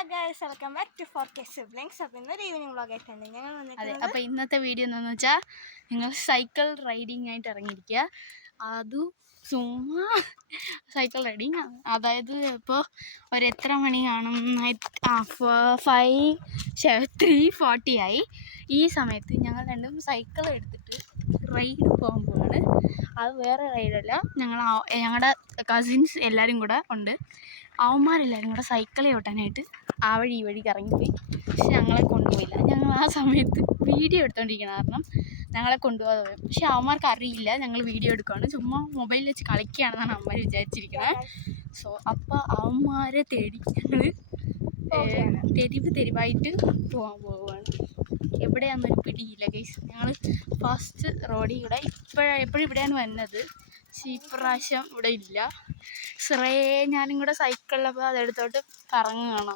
Hello guys, welcome back to 4K siblings. അപ്പോൾ ഇന്നൊരു evening വ്ളോഗായിട്ടാണ് ഞങ്ങൾ വന്നിരിക്കുന്നത്. അപ്പോൾ ഇന്നത്തെ വീഡിയോ എന്താണെന്ന് വെച്ചാൽ നിങ്ങൾ സൈക്കിൾ റൈഡിങ് ആയിട്ട് ഇറങ്ങിയിരിക്കുക. അതും ചുമ്മാ സൈക്കിൾ റൈഡിങ്, അതായത് ഇപ്പോൾ എത്ര മണി കാണും, 3:40 ആയി. ഈ സമയത്ത് ഞങ്ങൾ രണ്ടും സൈക്കിൾ എടുത്തിട്ട് റൈഡ് പോകാൻ പോവാണ്. അത് വേറെ റൈഡല്ല, ഞങ്ങളുടെ കസിൻസ് എല്ലാവരും കൂടെ ഉണ്ട്. അവന്മാരെല്ലാവരും കൂടെ സൈക്കിൾ ഓട്ടാനായിട്ട് ആ വഴി ഈ വഴിക്ക് ഇറങ്ങിപ്പോയി. പക്ഷെ ഞങ്ങളെ കൊണ്ടുപോയില്ല. ഞങ്ങൾ ആ സമയത്ത് വീഡിയോ എടുത്തുകൊണ്ടിരിക്കണം കാരണം ഞങ്ങളെ കൊണ്ടുപോകാതെ പോയി. പക്ഷെ അവന്മാർക്ക് അറിയില്ല ഞങ്ങൾ വീഡിയോ എടുക്കുകയാണ്, ചുമ്മാ മൊബൈലിൽ വെച്ച് കളിക്കുകയാണെന്നാണ് അവന്മാർ വിചാരിച്ചിരിക്കുന്നത്. അപ്പോൾ അവന്മാരെ തേടി ഞങ്ങൾ തെരുവായിട്ട് പോകാൻ പോവുകയാണ്. എവിടെയാണെന്നൊരു പിടിയില്ല ഗൈസ്. ഞങ്ങൾ ഫസ്റ്റ് റോഡിൽ കൂടെ എപ്പോഴും ഇവിടെയാണ് വരുന്നത്. പക്ഷേ ഇപ്രാവശ്യം ഇവിടെ ഇല്ല. ഞാനും കൂടെ സൈക്കിളിലപ്പോൾ അതെടുത്തോട്ട് കറങ്ങുകയാണ്.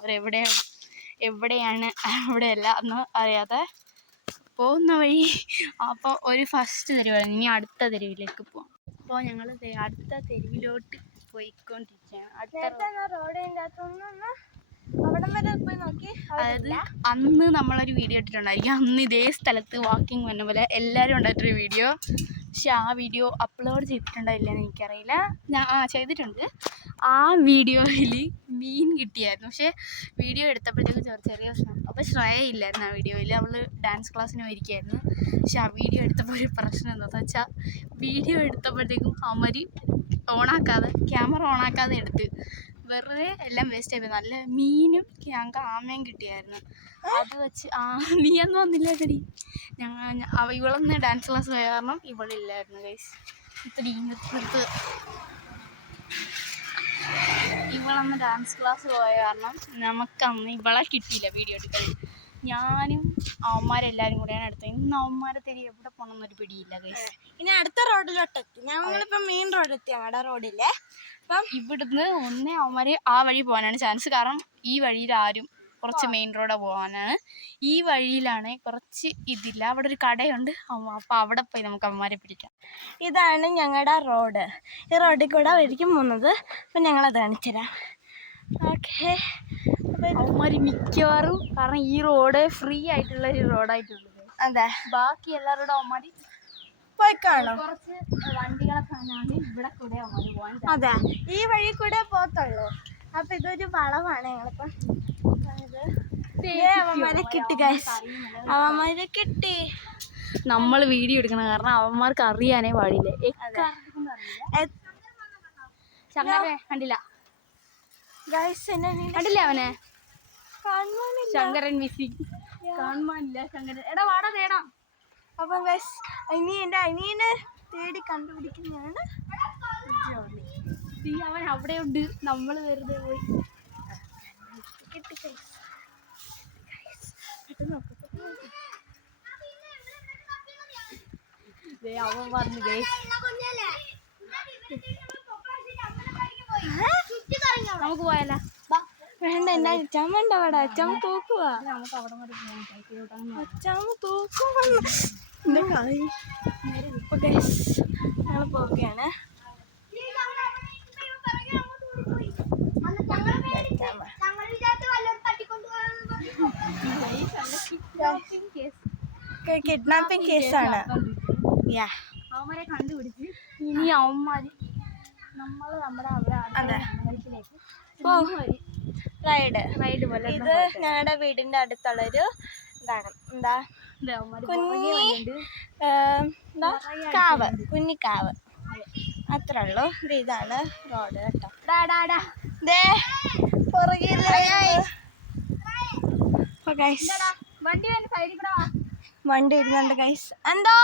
എവിടെയാണ് അവിടെയല്ല എന്ന് അറിയാതെ പോകുന്ന വഴി. അപ്പോൾ ഒരു ഫസ്റ്റ് തെരുവാണ്, ഇനി അടുത്ത തെരുവിലേക്ക് പോകാം. അപ്പോൾ ഞങ്ങൾ അടുത്ത തെരുവിലോട്ട് പോയിക്കൊണ്ടിരിക്കുകയാണ്. അതായത് അന്ന് നമ്മളൊരു വീഡിയോ ഇട്ടിട്ടുണ്ടായിരിക്കും. അന്ന് ഇതേ സ്ഥലത്ത് വാക്കിംഗ് വന്ന പോലെ എല്ലാവരും ഉണ്ടായിട്ടൊരു വീഡിയോ. പക്ഷെ ആ വീഡിയോ അപ്ലോഡ് ചെയ്തിട്ടുണ്ടായില്ലെന്ന് എനിക്കറിയില്ല. ഞാൻ ചെയ്തിട്ടുണ്ട്. ആ വീഡിയോയിൽ മീൻ കിട്ടിയായിരുന്നു. പക്ഷേ വീഡിയോ എടുത്തപ്പോഴത്തേക്കും ചെറിയ പ്രശ്നം. അപ്പോൾ ശ്രേയ ഇല്ലായിരുന്നു ആ വീഡിയോയിൽ. അവൾ ഡാൻസ് ക്ലാസ്സിന് പോയിരിക്കുകയായിരുന്നു. പക്ഷെ ആ വീഡിയോ എടുത്തപ്പോൾ ഒരു പ്രശ്നം എന്താണെന്ന് വെച്ചാൽ, വീഡിയോ എടുത്തപ്പോഴത്തേക്കും അവന്മാർ ക്യാമറ ഓണാക്കാതെ എടുത്ത് വെറുതെ എല്ലാം വേസ്റ്റ് ആയിപ്പോയി. നല്ല മീനും ഞങ്ങൾക്ക് ആമയും കിട്ടിയായിരുന്നു. അത് വെച്ച് നീയൊന്നും വന്നില്ല കടി. ഇവളൊന്ന് ഡാൻസ് ക്ലാസ് പോയ കാരണം ഇവളില്ലായിരുന്നു ഗൈസ്. ഇവളന്ന് ഡാൻസ് ക്ലാസ് പോയ കാരണം നമുക്കന്ന് ഇവളെ കിട്ടിയില്ല വീഡിയോ എടുക്കാൻ. ഞാനും അവന്മാരെല്ലാവരും കൂടെയാണ് എടുത്തത്. ഇന്ന് അവന്മാരെ എവിടെ പോകണമെന്നൊരു പിടിയില്ല ഗൈസ്. ഇനി അടുത്ത റോഡിലോട്ടെത്തി. ഞങ്ങളിപ്പോൾ മെയിൻ റോഡെത്തി, ഞങ്ങളുടെ റോഡില്ലേ. അപ്പം ഇവിടുന്ന് അവന്മാർ ആ വഴി പോകാനാണ് ചാൻസ്. കാരണം ഈ വഴിയിൽ ആരും കുറച്ച് മെയിൻ റോഡ് പോകാനാണ്. ഈ വഴിയിലാണ് കുറച്ച് ഇതില്ല. അവിടെ ഒരു കടയുണ്ട്. അപ്പോൾ അവിടെ പോയി നമുക്ക് അവന്മാരെ പിടിക്കാം. ഇതാണ് ഞങ്ങളുടെ റോഡ്. ഈ റോഡിൽ കൂടെ ഒരിക്കും പോകുന്നത്. അപ്പം ഞങ്ങളത് കാണിച്ചുതരാം. ഓക്കെ. അപ്പോൾ അവന്മാർ മിക്കവാറും, കാരണം ഈ റോഡ് ഫ്രീ ആയിട്ടുള്ള ഒരു റോഡായിട്ടുള്ളത്. അതെ, ബാക്കി എല്ലാവരോടും അവന്മാർ പോയി കാണും. കുറച്ച് വണ്ടികളൊക്കെ ഇവിടെ കൂടെ അവന്മാർ പോകാൻ. അതെ, ഈ വഴി കൂടെ പോകത്തുള്ളൂ. അപ്പം ഇതൊരു വളവാണ്. ഞങ്ങളിപ്പം അവന്മാരെ കിട്ടി ഗൈസ്, അവന്മാരെ കിട്ടി. നമ്മൾ വീഡിയോ എടുക്കണം കാരണം അവന്മാർക്ക് അറിയാനേ പാടില്ല. കണ്ടില്ല ഗൈസ്, കണ്ടില്ല അവനെ ശങ്കരൻ മിസ്സിങ് കാണുവാനില്ല. ശങ്കരൻ എടാ വാടാ തേടാം. അപ്പം ഗൈസ്, ഇനി എൻ്റെ അനിയനെ തേടി കണ്ടുപിടിക്കുന്നതാണ് ജോലി. അവൻ അവിടെ ഉണ്ട്, നമ്മൾ വെറുതെ പോയി കിട്ടി ഗൈസ്. അവൻ പറഞ്ഞു ഗൈസ് നമുക്ക് പോയാലോ? വേണ്ട, എന്നാ അച്ഛാൻ വേണ്ട. അവിടെ അച്ഛാൻ തൂക്കുവാ. നമുക്ക് അവിടെ വരെ പോകാം. അച്ഛാൻ തൂക്കുവാണ് എൻ്റെ കാര്യം. ഇപ്പൊ ഗൈസ് ഞങ്ങൾ പോവുകയാണ്. കിഡ്നാപ്പിംഗ് കേസാണ്. അവന്മാരെ കണ്ടുപിടിച്ച് ഇനി അവന്മാര് നമ്മുടെ റൈഡ് പോലെ. ഇത് ഞങ്ങളുടെ വീടിന്റെ അടുത്തുള്ളൊരു ഇതാണ്. എന്താ കുഞ്ഞിക്കാവ് അത്രേ ഉള്ളൂ. ഇതാണ് റോഡ് കേട്ടോ. വണ്ടി ഇരുന്നുണ്ട് ഗൈസ്. എന്തോ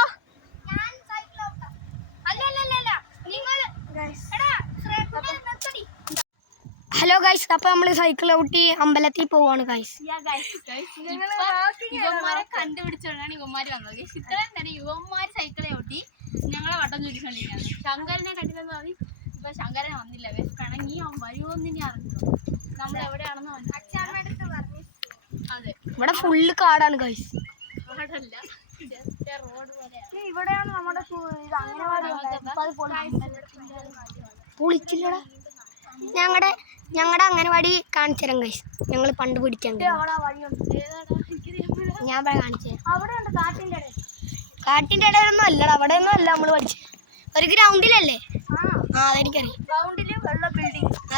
ഹലോ ഗൈസ്, അപ്പൊ നമ്മള് സൈക്കിൾ ഔട്ടി അമ്പലത്തിൽ പോവാണ് ഗൈസ്. ഇവന്മാരെ കണ്ടുപിടിച്ചോണ്ടാണ് ഇവന്മാര് വന്നത്. ഇത്രയും തന്നെ ഇവന്മാര് സൈക്കിളെ ഔട്ടി ഞങ്ങളെ വട്ടം ചുറ്റിക്കൊണ്ടിരിക്കുകയാണ്. ശങ്കരനെ കണ്ടില്ലെന്ന് മതി. ഇപ്പൊ ശങ്കരൻ വന്നില്ല ഗൈസ്. കാരണം നീ വരുമോന്നിനി അറിഞ്ഞു നമ്മൾ എവിടെയാണെന്ന് പറഞ്ഞു. അതെ, ഇവിടെ ഫുള്ള് കാടാണ് ഗൈസ്. കാടല്ല, റോഡ് പോലെയാണ്. ഇവിടെയാണ് നമ്മുടെ പൊളിച്ചില്ലടാ. ഞങ്ങളുടെ അംഗനവാടി കാണിച്ചു തരാം ഗൈസ്. ഞങ്ങൾ പണ്ട് പിടിച്ചിട്ടുണ്ട്. ഞാൻ കാണിച്ചു തരാം. കാട്ടിൻ്റെ ഇടയിലൊന്നും അല്ലടാ, അവിടെ ഒന്നും അല്ല നമ്മൾ പഠിച്ചത്. ഒരു ഗ്രൗണ്ടിലല്ലേ? ആ അതെനിക്കറിയാം.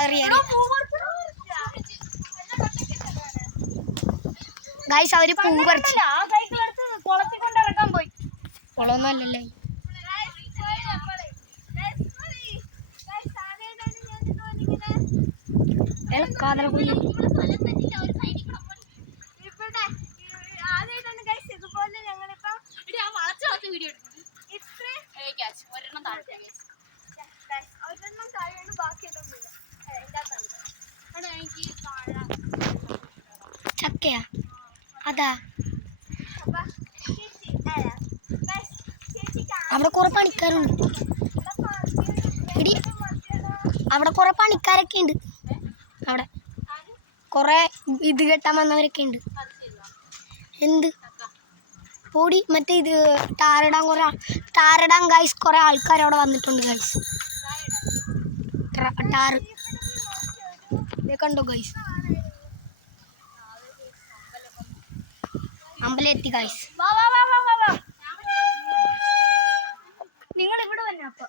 അറിയാം. ഗൈസ് അവര് പൂ പറിച്ചു. കുളമൊന്നും അല്ലല്ലേ. ചക്കയാ അതാ. അവിടെ കുറെ പണിക്കാരുണ്ട്. അവിടെ കുറെ പണിക്കാരൊക്കെ ഉണ്ട്. അവിടെ കുറെ ഇത് കെട്ടാൻ വന്നവരൊക്കെ ഉണ്ട്. എന്ത് പൊടി മറ്റേ ഇത് ടാറിടാൻ ഗൈസ്. കുറെ ആൾക്കാർ അവിടെ വന്നിട്ടുണ്ട് ഗൈസ്. ടാറ് കണ്ടോ ഗൈസ്? അമ്പലം എത്തി ഗൈസ്. നിങ്ങൾ ഇവിടെ വന്നെ. അപ്പൊ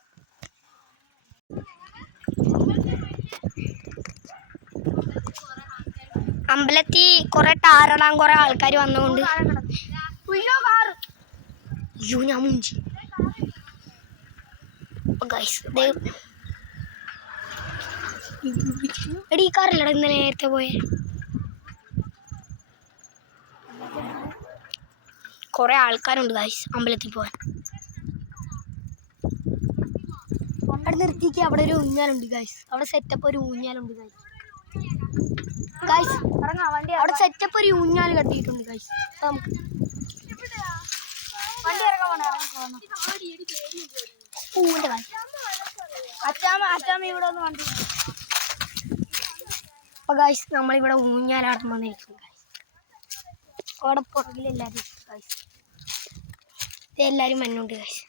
അമ്പലത്തിൽ കുറെ ടാറിടാൻ കുറെ ആൾക്കാർ വന്നുകൊണ്ട് ഞാൻ മുഞ്ചി എടീ കാറില്ലടാ ഇന്നലെ നേരത്തെ പോയെ. കുറെ ആൾക്കാരുണ്ട് ഗൈസ് അമ്പലത്തിൽ പോവാൻ. അവിടെ നിർത്തിക്ക്. അവിടെ ഒരു ഊഞ്ഞാലുണ്ട് ഗൈസ്. അവിടെ സെറ്റപ്പ് ഒരു ഊഞ്ഞാലുണ്ട് ഗൈസ്. അവിടെ സെറ്റപ്പ് ഒരു ഊഞ്ഞാൽ കെട്ടിയിട്ടുണ്ട് ഗൈസ്. നമുക്ക് പൂവിന്റെ അപ്പൊ ഗൈസ് നമ്മളിവിടെ ഊഞ്ഞാലാടം വന്നിരിക്കും ഗൈസ്. അവിടെ പുറകിലെല്ലാരും ഗൈസ്. എല്ലാരും മണ്ണുണ്ട് ഗൈസ്.